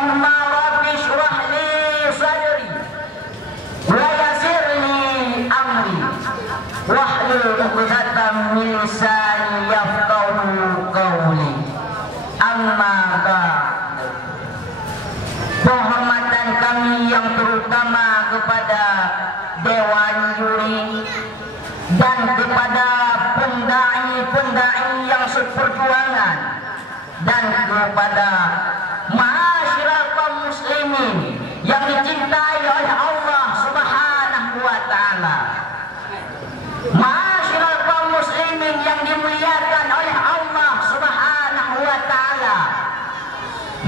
Allahumma rabbi shrah li sadri wa yassir li amri wahlul 'uqdatam min lisani yafqahu qawli. Amma ba'd. Penghormatan kami yang terutama kepada Dewan Juri dan kepada pendai-pendai yang seperjuangan dan kepada ma'asyiral kaum muslimin yang dicintai oleh Allah Subhanahu wa taala. Ma'asyiral kaum muslimin yang dimuliakan oleh Allah Subhanahu wa taala.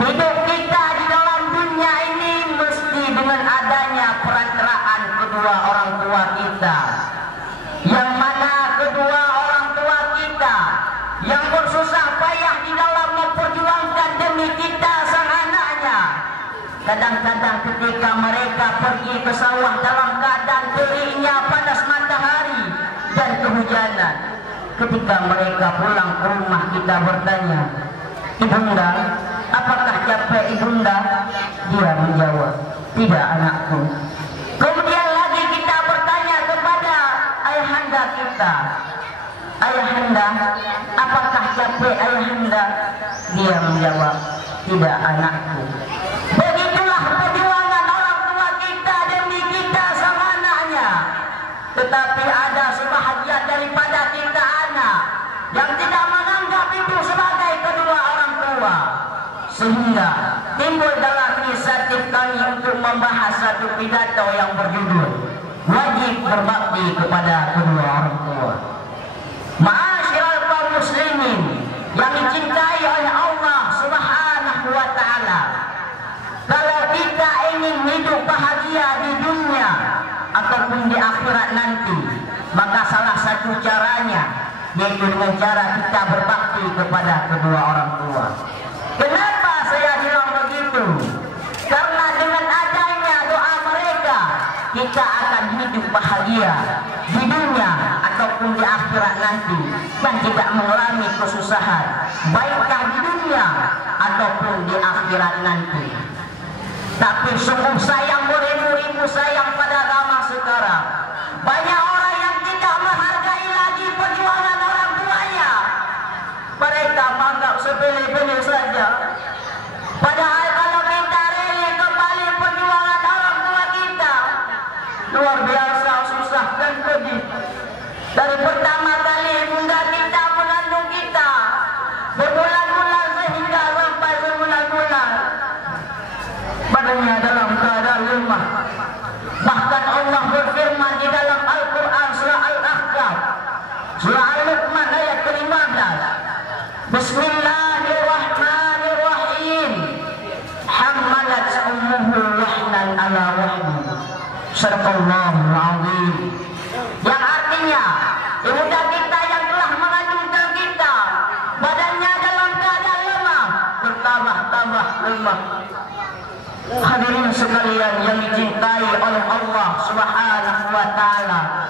Hidup kita di dalam dunia ini mesti dengan adanya perantaraan kedua orang tua kita, yang mana kedua orang tua kita yang bersusah payah di dalam memperjuangkan demi kita sang anaknya. Kadang-kadang ketika mereka pergi ke sawah dalam keadaan teriknya panas matahari dan kehujanan, ketika mereka pulang ke rumah kita bertanya, "Ibunda, apakah capek ibunda?" Dia menjawab, "Tidak anakku." Kemudian lagi kita bertanya kepada ayahanda kita, "Ayahanda, apakah capek ayahanda?" Dia menjawab, "Tidak anakku." Begitulah perjuangan orang tua kita demi kita sama anaknya. Tetapi ada sebahagian daripada kita anak yang tidak menganggap itu sebagai kedua orang tua, sehingga timbul dalam inisiatif kami untuk membahas satu pidato yang berjudul wajib berbakti kepada kedua orang tua. Ma'asyiral kaum muslimin yang dicintai oleh Allah Subhanahu wa taala, kalau kita ingin hidup bahagia di dunia ataupun di akhirat nanti, maka salah satu caranya yaitu dengan cara kita berbakti kepada kedua orang tua. Kenapa saya bilang begitu? Karena dengan adanya doa mereka, kita akan hidup bahagia di dunia ataupun di akhirat nanti dan tidak mengalami kesusahan, baikkah di dunia ataupun di akhirat nanti. Tapi sungguh sayang, beribu-ribu sayang pada agama sekarang, banyak orang yang tidak menghargai lagi perjuangan orang tuanya. Mereka menganggap sepele-pele saja. Padahal kalau kita rela kembali perjuangan orang tua kita, luar biasa susah dan pedih. Dari pertama kali ibunda kita mengandung kita, berbulan-bulan sehingga sampai sebulan-bulan, badannya dalam keadaan lemah. Bahkan Allah berfirman di dalam Al-Quran surah Al-Ahqaf, surah Al-Luqman ayat ke-15, Bismillahirrahmanirrahim, Hammalat ummuhu wahnan ala wahni. Sadaqallahul azim. Yang artinya ibunda kita yang telah mengandungkan kita, badannya dalam keadaan lemah, bertambah-tambah lemah. Hadirin sekalian yang dicintai oleh Allah Subhanahu wa taala,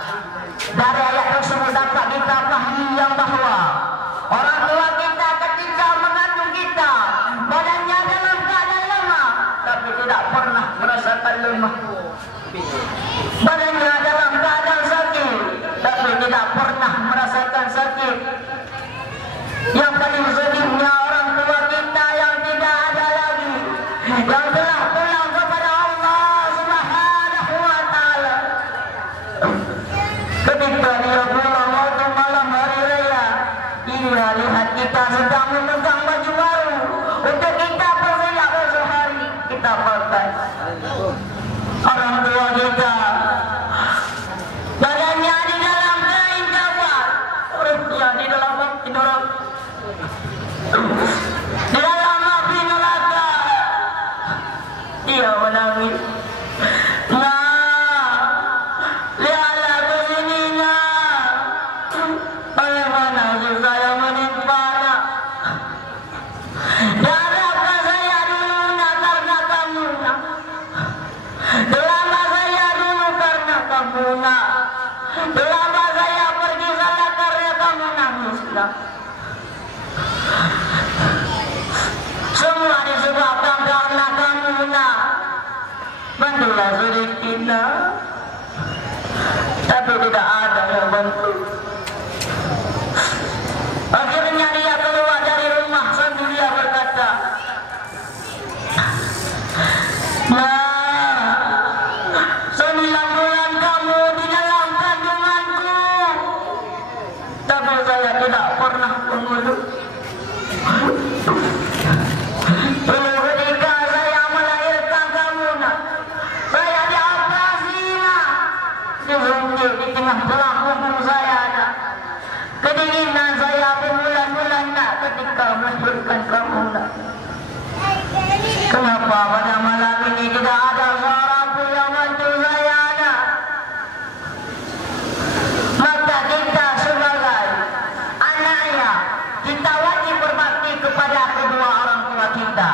dari ayat tersebut dapat kita pahami yang bahwa orang tua kita ketika mengandung kita, badannya dalam keadaan lemah, tapi tidak pernah merasakan lemah. Badannya dalam keadaan sakit, tapi tidak pernah merasakan sakit. Yang paling sedihnya orang tua kita yang tidak ada lagi, yang telah pulang kepada Allah Subhanahu wa taala. Ketika dia pulang waktu malam hari raya, dia lihat kita sedang memegang baju baru untuk kita bersiap esok hari kita pakai. Orang tua kita badannya di dalam kain kafan, perutnya di dalam api neraka, di dalam api neraka. Dia menangis, "Nah, lihatlah ke sini, nak. Bagaimana sih saya menimpa, nak? Darahkan saya dulu, nak, karena kamu, nak. Selama saya dulu karena kamu, nak. Selama saya pergi sana karena kamu nangis, nak. Semua disebabkan karena kamu. alhamdulillah sedikitnya, tapi tidak ada yang bantu. Akhirnya dia keluar dari rumah sambil dia berkata, "Nah, 9 bulan kamu di dalam kandunganku, tapi saya tidak pernah mengeluh. Ketika saya melahirkan kamu, nak, saya dioperasi, nak, disuntik di tengah tulang punggung saya, nak. Kedinginan saya berbulan-bulan, nak, ketika melahirkan kamu, nak. Kenapa pada malam ini tidak ada seorang pun yang bantu saya, nak? Maka kita sebagai anaknya, kita wajib berbakti kepada kedua orang tua kita.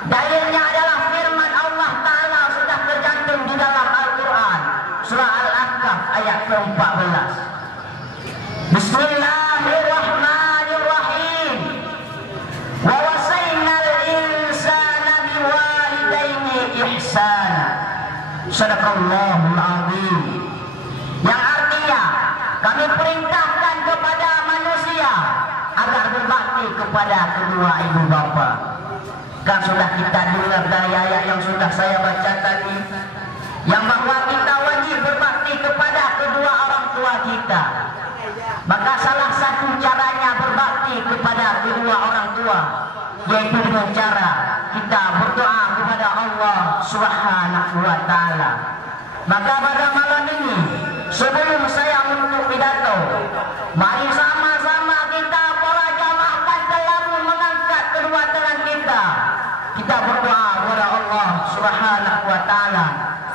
Dalilnya adalah firman Allah Ta'ala sudah tercantum di dalam Al-Quran, surah Al-Ahqaf ayat ke-14. Bismillahirrahmanirrahim. Wa wasainal insana biwalidayni ihsana. Sadaqallahul azim. Yang artinya, kami perintahkan kepada manusia agar berbakti kepada kedua ibu bapa. Kan sudah kita dengar dari ayat yang sudah saya baca tadi, yang bahwa kita wajib berbakti kepada kedua orang tua kita. Maka salah satu caranya berbakti kepada kedua orang tua, yaitu dengan cara kita berdoa kepada Allah Subhanahu wa Ta'ala. Maka pada malam ini, sebelum saya menutup pidato, mari sama-sama kita para jamaah telah mengangkat kedua tangan kita. Kita berdoa kepada Allah Subhanahu wa Ta'ala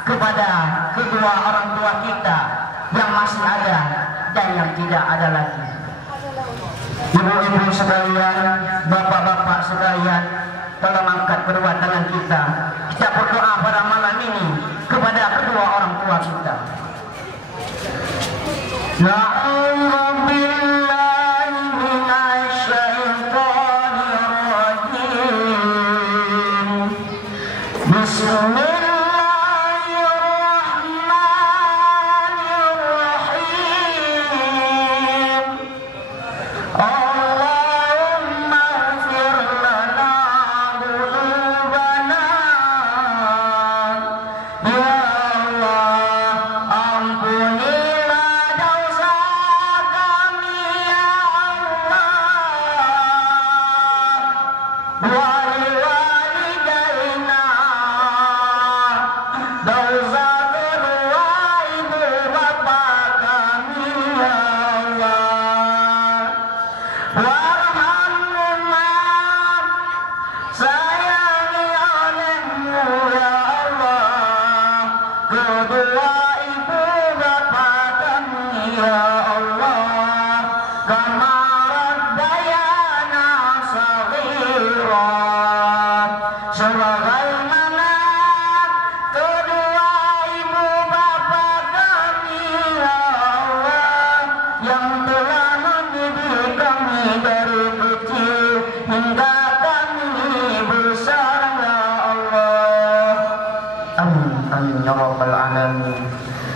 kepada kedua orang tua kita yang masih ada dan yang tidak ada lagi. Ibu-ibu sekalian, bapak-bapak sekalian, tolong angkat kedua tangan kita. Kita berdoa pada malam ini kepada kedua orang tua kita.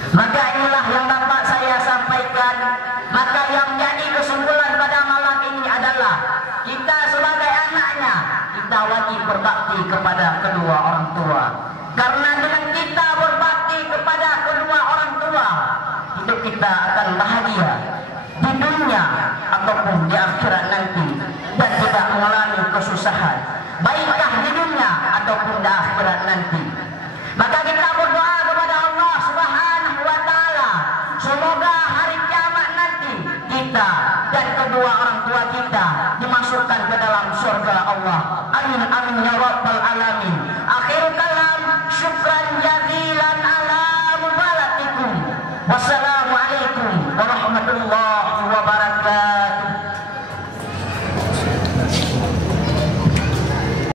Maka inilah yang dapat saya sampaikan. Maka yang jadi kesimpulan pada malam ini adalah kita sebagai anaknya, kita wajib berbakti kepada kedua orang tua. Karena dengan kita berbakti kepada kedua orang tua, hidup kita akan bahagia di dunia ataupun di akhirat nanti, dan tidak mengalami kesusahan, baikkah di dunia ataupun di akhirat nanti. Maka kita berdoa kepada Allah Subhanahu wa Ta'ala, semoga hari kiamat nanti kita dan kedua orang tua kita dimasukkan ke dalam surga Allah. Amin amin ya rabbal alamin.